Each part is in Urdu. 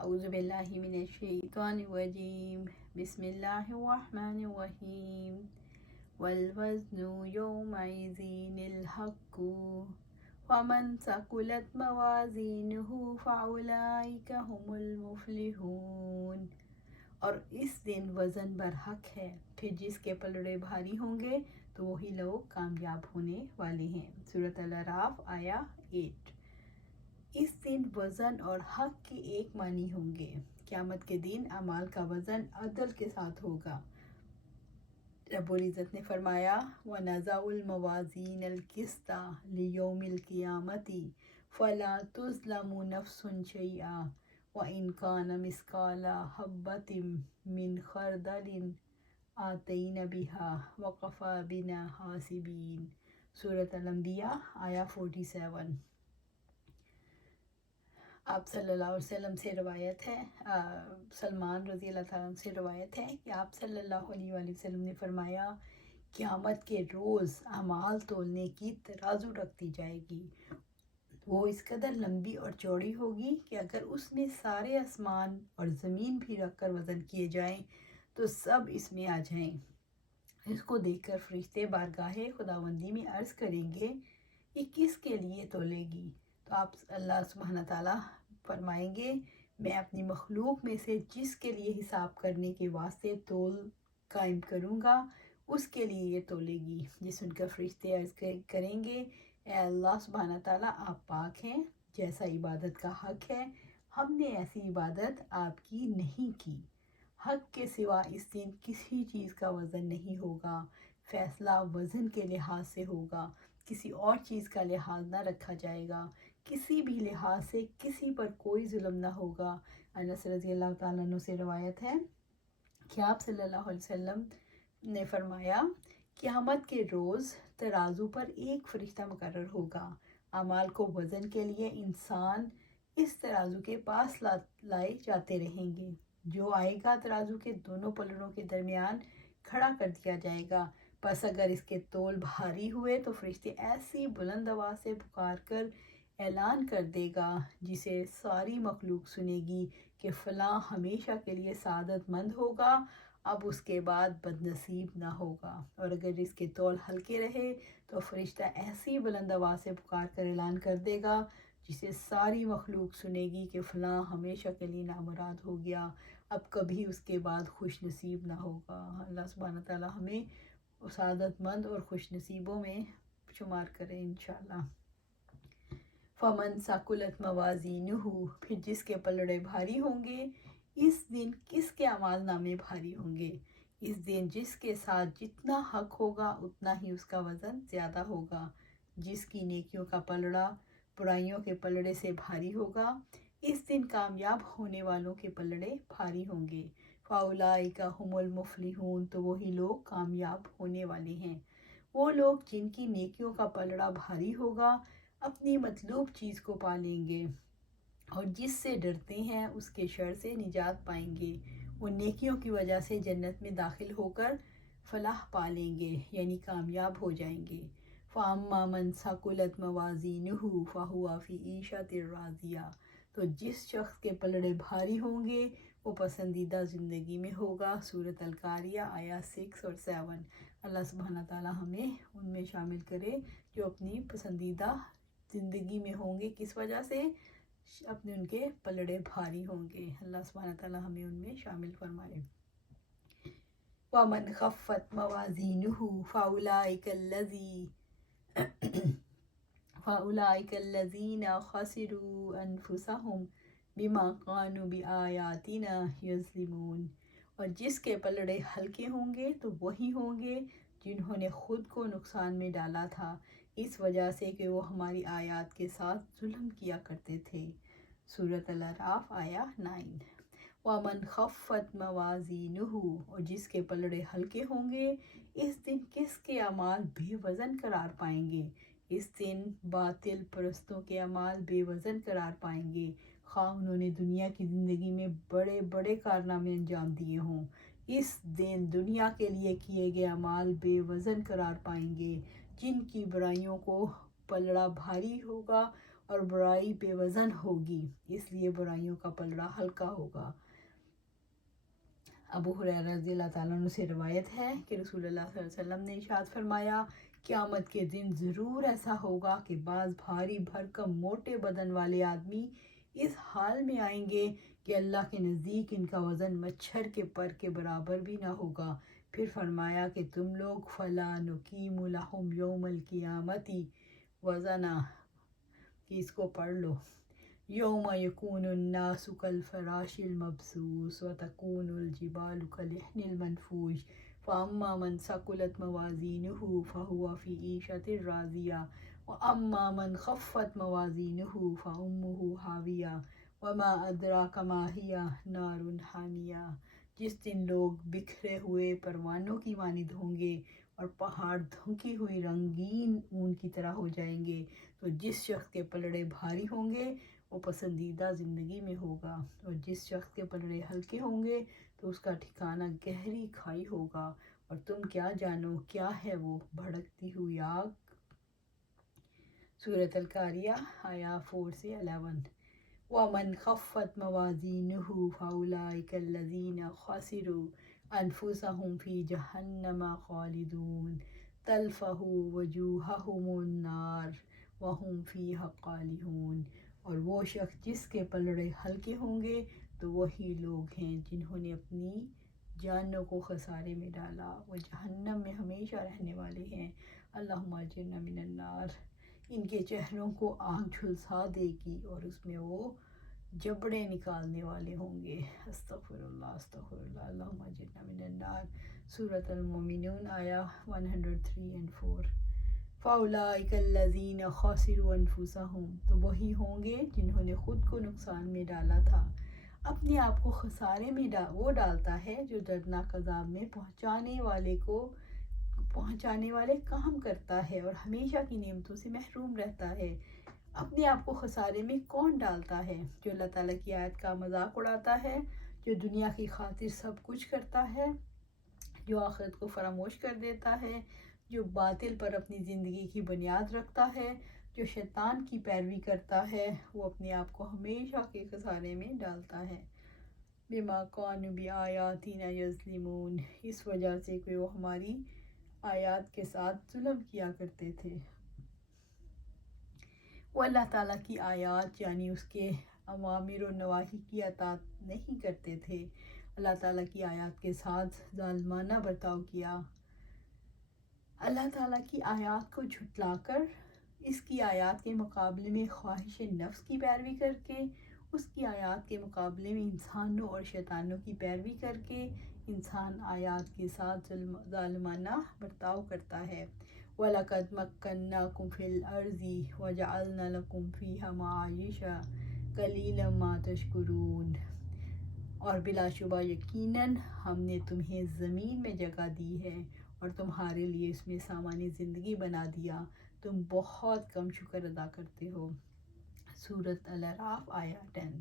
اعوذ باللہ من الشیطان الرجیم بسم اللہ الرحمن الرحیم والوزن یومئذ الحق ومن ثقلت موازینہ فاولئک هم المفلحون۔ اور اس دن وزن برحق ہے، پھر جس کے پلڑے بھاری ہوں گے تو وہی لوگ کامیاب ہونے والے ہیں۔ سورۃ الاعراف آیا 8۔ اس دن وزن اور حق کے ایک معنی ہوں گے۔ قیامت کے دن اعمال کا وزن عدل کے ساتھ ہوگا۔ رب العزت نے فرمایا وَنَضَعُ الْمَوَازِينَ الْقِسْطَ لِيَوْمِ الْقِيَامَةِ فَلَا تُظْلَمُ نَفْسٌ شَيْئًا وَإِنْ كَانَ مِثْقَالَ حَبَّةٍ مِّنْ خَرْدَلٍ آتَيْنَا بِهَا وَكَفَىٰ بِنَا حَاسِبِينَ۔ سورۃ الانبیاء آیا 47۔ آپ صلی اللہ علیہ وسلم سے روایت ہے، سلمان رضی اللہ تعالیٰ عنہ سے روایت ہے کہ آپ صلی اللہ علیہ وآلہ وسلم نے فرمایا قیامت کے روز اعمال تولنے کی ترازو رکھ دی جائے گی۔ وہ اس قدر لمبی اور چوڑی ہوگی کہ اگر اس میں سارے آسمان اور زمین بھی رکھ کر وزن کیے جائیں تو سب اس میں آ جائیں۔ اس کو دیکھ کر فرشتے بارگاہ خداوندی میں عرض کریں گے یہ کس کے لیے تولے گی؟ تو آپ اللہ سبحانہ تعالیٰ فرمائیں گے میں اپنی مخلوق میں سے جس کے لیے حساب کرنے کے واسطے تول قائم کروں گا اس کے لیے یہ تولے گی۔ جس ان کا فرشتے عرض کریں گے اے اللہ سبحانہ تعالیٰ آپ پاک ہیں، جیسا عبادت کا حق ہے ہم نے ایسی عبادت آپ کی نہیں کی۔ حق کے سوا اس دن کسی چیز کا وزن نہیں ہوگا، فیصلہ وزن کے لحاظ سے ہوگا، کسی اور چیز کا لحاظ نہ رکھا جائے گا، کسی بھی لحاظ سے کسی پر کوئی ظلم نہ ہوگا۔ انس رضی اللہ تعالیٰ عنہ سے روایت ہے کہ آپ صلی اللہ علیہ وسلم نے فرمایا قیامت کے روز ترازو پر ایک فرشتہ مقرر ہوگا۔ اعمال کو وزن کے لیے انسان اس ترازو کے پاس لائے جاتے رہیں گے۔ جو آئے گا ترازو کے دونوں پلڑوں کے درمیان کھڑا کر دیا جائے گا، پس اگر اس کے تول بھاری ہوئے تو فرشتے ایسی بلند آواز سے پکار کر اعلان کر دے گا جسے ساری مخلوق سنے گی کہ فلاں ہمیشہ کے لیے سعادت مند ہوگا، اب اس کے بعد بد نصیب نہ ہوگا۔ اور اگر اس کے تول ہلکے رہے تو فرشتہ ایسی بلند آواز سے پکار کر اعلان کر دے گا جسے ساری مخلوق سنے گی کہ فلاں ہمیشہ کے لیے نامراد ہو گیا، اب کبھی اس کے بعد خوش نصیب نہ ہوگا۔ اللہ سبحانہ تعالیٰ ہمیں سعادت مند اور خوش نصیبوں میں شمار کرے انشاءاللہ۔ فمن ثقلت موازینہ، پھر جس کے پلڑے بھاری ہوں گے۔ اس دن کس کے اعمال نامے بھاری ہوں گے؟ اس دن جس کے ساتھ جتنا حق ہوگا اتنا ہی اس کا وزن زیادہ ہوگا۔ جس کی نیکیوں کا پلڑا برائیوں کے پلڑے سے بھاری ہوگا، اس دن کامیاب ہونے والوں کے پلڑے بھاری ہوں گے۔ فَأُولَئِكَ هُمُ الْمُفْلِحُونَ، تو وہی لوگ کامیاب ہونے والے ہیں۔ وہ لوگ جن کی نیکیوں کا پلڑا بھاری ہوگا اپنی مطلوب چیز کو پا لیں گے، اور جس سے ڈرتے ہیں اس کے شر سے نجات پائیں گے۔ وہ نیکیوں کی وجہ سے جنت میں داخل ہو کر فلاح پا لیں گے، یعنی کامیاب ہو جائیں گے۔ فَأَمَّا مَنْ ثَقُلَتْ مَوَازِينُهُ فَهُوَ فِي عِيشَةٍ رَاضِيَةٍ، تو جس شخص کے پلڑے بھاری ہوں گے وہ پسندیدہ زندگی میں ہوگا۔ سورۃ القاریہ آیا 6 اور 7۔ اللہ سبحانہ تعالیٰ ہمیں ان میں شامل کرے جو اپنی پسندیدہ زندگی میں ہوں گے، کس وجہ سے؟ اپنے ان کے پلڑے بھاری ہوں گے۔ اللہ سبحانہ تعالیٰ ہمیں ان میں شامل فرمائے۔ وَمَنْ خَفَّتْ مَوَازِينُهُ فَأُولَئِكَ الَّذِينَ خَسِرُوا أَنفُسَهُمْ بِمَا كَانُوا بِآيَاتِنَا يَظْلِمُونَ، اور جس کے پلڑے ہلکے ہوں گے تو وہی ہوں گے جنہوں نے خود کو نقصان میں ڈالا تھا اس وجہ سے کہ وہ ہماری آیات کے ساتھ ظلم کیا کرتے تھے۔ سورۃ الاعراف آیا 9۔ وَمَنْ خَفَّتْ مَوَازِينُهُ، اور جس کے پلڑے ہلکے ہوں گے اس دن کس کے اعمال بے وزن قرار پائیں گے؟ اس دن باطل پرستوں کے اعمال بے وزن قرار پائیں گے، خواہ انہوں نے دنیا کی زندگی میں بڑے بڑے کارنامے انجام دیے ہوں۔ اس دن دنیا کے لیے کیے گئے اعمال بے وزن قرار پائیں گے۔ جن کی برائیوں کو پلڑا بھاری ہوگا اور برائی پہ وزن ہوگی، اس لیے برائیوں کا پلڑا ہلکا ہوگا۔ ابو ہریرہ رضی اللہ تعالیٰ عنہ سے روایت ہے کہ رسول اللہ صلی اللہ علیہ وسلم نے ارشاد فرمایا، قیامت کے دن ضرور ایسا ہوگا کہ بعض بھاری بھرکم موٹے بدن والے آدمی اس حال میں آئیں گے کہ اللہ کے نزدیک ان کا وزن مچھر کے پر کے برابر بھی نہ ہوگا۔ پھر فرمایا کہ تم لوگ فلا نقیم لہم یوم القیامت وزنا، کہ اس کو پڑھ لو، یوم یکون الناس کالفراش المبثوث وتکون الجبال کالعہن المنفوش فاما من ثقلت موازینہ فہو فی عیشۃ راضیہ واما من خفت موازینہ فامہ ہاویہ وما ادراک ما ہی نار حامیہ۔ جس دن لوگ بکھرے ہوئے پروانوں کی مانند ہوں گے اور پہاڑ دھنکی ہوئی رنگین اون کی طرح ہو جائیں گے، تو جس شخص کے پلڑے بھاری ہوں گے وہ پسندیدہ زندگی میں ہوگا، اور جس شخص کے پلڑے ہلکے ہوں گے تو اس کا ٹھکانہ گہری کھائی ہوگا، اور تم کیا جانو کیا ہے وہ بھڑکتی ہوئی آگ۔ سورۃ القاریہ آیا 4 سے 11۔ وَمَنْ خَفَّتْ مَوَازِينُهُ فَأُولَٰئِكَ الَّذِينَ خَسِرُوا أَنفُسَهُمْ فِي جَهَنَّمَ خَالِدُونَ تَلْفَحُ وُجُوهَهُمُ النَّارُ وَهُمْ فِيهَا قَالِحُونَ۔ اور وہ شخص جس کے پلڑے ہلکے ہوں گے تو وہی لوگ ہیں جنہوں نے اپنی جانوں کو خسارے میں ڈالا، وہ جہنم میں ہمیشہ رہنے والے ہیں۔ اللہم اجرنا من النار۔ ان کے چہروں کو آگ جھلسا دے گی اور اس میں وہ جبڑے نکالنے والے ہوں گے۔ استغفر اللہ استغفر اللہ، اللہم اجرنا من النار۔ سورۃ المومنون آیا 103 and 4۔ فَأُولَٰئِكَ الَّذِينَ خَسِرُوا أَنفُسَهُمْ، تو وہی ہوں گے جنہوں نے خود کو نقصان میں ڈالا تھا۔ اپنے آپ کو خسارے میں وہ ڈالتا ہے جو دردناک عذاب میں پہنچانے والے کام کرتا ہے اور ہمیشہ کی نعمتوں سے محروم رہتا ہے۔ اپنے آپ کو خسارے میں کون ڈالتا ہے؟ جو اللہ تعالیٰ کی آیت کا مذاق اڑاتا ہے، جو دنیا کی خاطر سب کچھ کرتا ہے، جو آخرت کو فراموش کر دیتا ہے، جو باطل پر اپنی زندگی کی بنیاد رکھتا ہے، جو شیطان کی پیروی کرتا ہے، وہ اپنے آپ کو ہمیشہ کے خسارے میں ڈالتا ہے۔ بما کانوا بآیاتنا یظلمون، اس وجہ سے کہ وہ ہماری آیات کے ساتھ ظلم کیا کرتے تھے۔ وہ اللہ تعالیٰ کی آیات یعنی اس کے اوامر و نواہی کی اطاعت نہیں کرتے تھے، اللہ تعالیٰ کی آیات کے ساتھ ظالمانہ برتاؤ کیا۔ اللہ تعالیٰ کی آیات کو جھٹلا کر، اس کی آیات کے مقابلے میں خواہش نفس کی پیروی کر کے، اس کی آیات کے مقابلے میں انسانوں اور شیطانوں کی پیروی کر کے انسان آیات کے ساتھ ظالمانہ برتاؤ کرتا ہے۔ وَلَقَدْ مَكَّنَّاكُمْ فِي الْأَرْضِ وَجَعَلْنَا لَكُمْ فِيهَا مَعَایِشَ قَلِيلًا مَا تَشْكُرُونَ، اور بلا شبہ یقیناً ہم نے تمہیں زمین میں جگہ دی ہے اور تمہارے لیے اس میں سامان زندگی بنا دیا، تم بہت کم شکر ادا کرتے ہو۔ سورۃ الاعراف آیا 10۔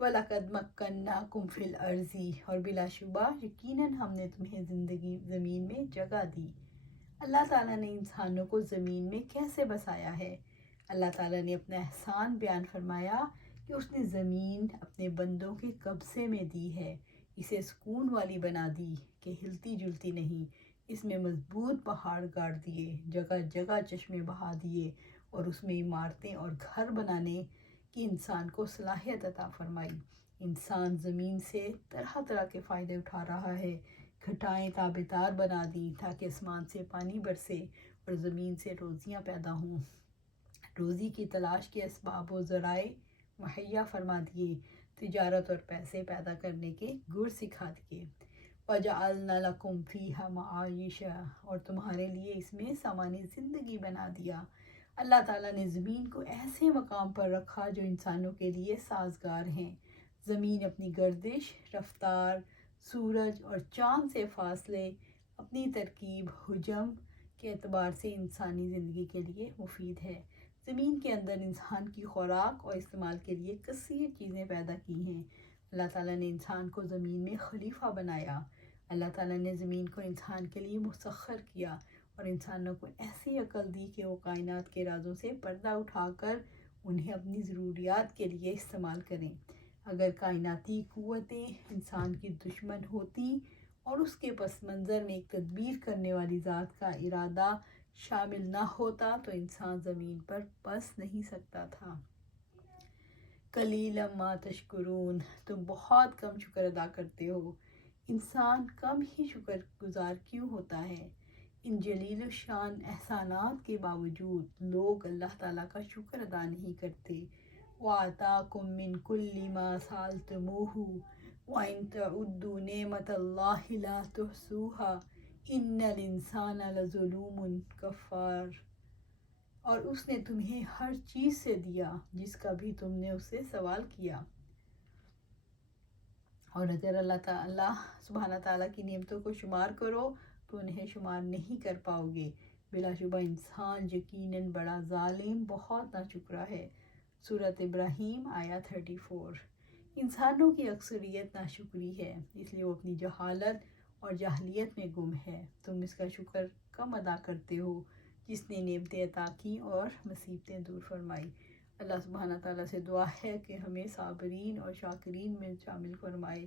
وَلَقَدْ مَكَّنَّاكُمْ فِي الْأَرْضِ، اور بلا شبہ یقیناً ہم نے تمہیں زمین میں جگہ دی۔ اللہ تعالیٰ نے انسانوں کو زمین میں کیسے بسایا ہے؟ اللہ تعالیٰ نے اپنا احسان بیان فرمایا کہ اس نے زمین اپنے بندوں کے قبضے میں دی ہے، اسے سکون والی بنا دی کہ ہلتی جلتی نہیں، اس میں مضبوط پہاڑ گاڑ دیے، جگہ جگہ چشمے بہا دیے، اور اس میں عمارتیں اور گھر بنانے کی انسان کو صلاحیت عطا فرمائی۔ انسان زمین سے طرح طرح کے فائدے اٹھا رہا ہے۔ گھٹائیں تابدار بنا دیں تاکہ آسمان سے پانی برسے اور زمین سے روزیاں پیدا ہوں۔ روزی کی تلاش کے اسباب و ذرائع مہیا فرما دیے، تجارت اور پیسے پیدا کرنے کے گر سکھا دیے۔ وَجَعَلْنَا لَكُمْ فِيهَا مَعَایِشَ، اور تمہارے لیے اس میں سامان زندگی بنا دیا۔ اللہ تعالیٰ نے زمین کو ایسے مقام پر رکھا جو انسانوں کے لیے سازگار ہیں۔ زمین اپنی گردش، رفتار، سورج اور چاند سے فاصلے، اپنی ترکیب، حجم کے اعتبار سے انسانی زندگی کے لیے مفید ہے۔ زمین کے اندر انسان کی خوراک اور استعمال کے لیے کثیر چیزیں پیدا کی ہیں۔ اللہ تعالیٰ نے انسان کو زمین میں خلیفہ بنایا۔ اللہ تعالیٰ نے زمین کو انسان کے لیے مسخر کیا اور انسانوں کو ایسی عقل دی کہ وہ کائنات کے رازوں سے پردہ اٹھا کر انہیں اپنی ضروریات کے لیے استعمال کریں۔ اگر کائناتی قوتیں انسان کی دشمن ہوتی اور اس کے پس منظر میں ایک تدبیر کرنے والی ذات کا ارادہ شامل نہ ہوتا تو انسان زمین پر بس نہیں سکتا تھا۔ قلیلا ما تشکرون، تم بہت کم شکر ادا کرتے ہو۔ انسان کم ہی شکر گزار کیوں ہوتا ہے؟ ان جلیل الشان احسانات کے باوجود لوگ اللہ تعالیٰ کا شکر ادا نہیں کرتے۔ وَآتَاكُم مِّن كُلِّ مَا سَأَلْتُمُوهُ وَإِن تَعُدُّوا نِعْمَتَ اللَّهِ لَا تُحْصُوهَا إِنَّ الْإِنسَانَ لَظَلُومٌ كَفَّارٌ، اور اس نے تمہیں ہر چیز سے دیا جس کا بھی تم نے اس سے سوال کیا، اور اگر اللہ سبحانہ تعالیٰ کی نعمتوں کو شمار کرو تو انہیں شمار نہیں کر پاؤ گے۔ بلا شبہ انسان یقیناً بڑا ظالم، بہت ناشکرا ہے۔ سورۃ ابراہیم آیت 34۔ انسانوں کی اکثریت ناشکری ہے، اس لیے وہ اپنی جہالت اور جاہلیت میں گم ہے۔ تم اس کا شکر کم ادا کرتے ہو جس نے نعمتیں عطا کی اور مصیبتیں دور فرمائی۔ اللہ سبحانہ تعالیٰ سے دعا ہے کہ ہمیں صابرین اور شاکرین میں شامل فرمائے،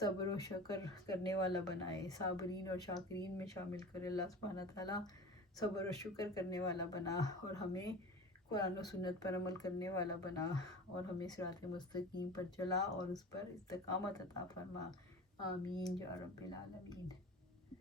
صبر و شکر کرنے والا بنائے، صابرین اور شاکرین میں شامل کرے۔ اللہ سبحانہ تعالیٰ صبر و شکر کرنے والا بنا اور ہمیں قرآن و سنت پر عمل کرنے والا بنا، اور ہمیں صراط مستقیم پر چلا اور اس پر استقامت عطا فرما۔ آمین یا رب العالمین۔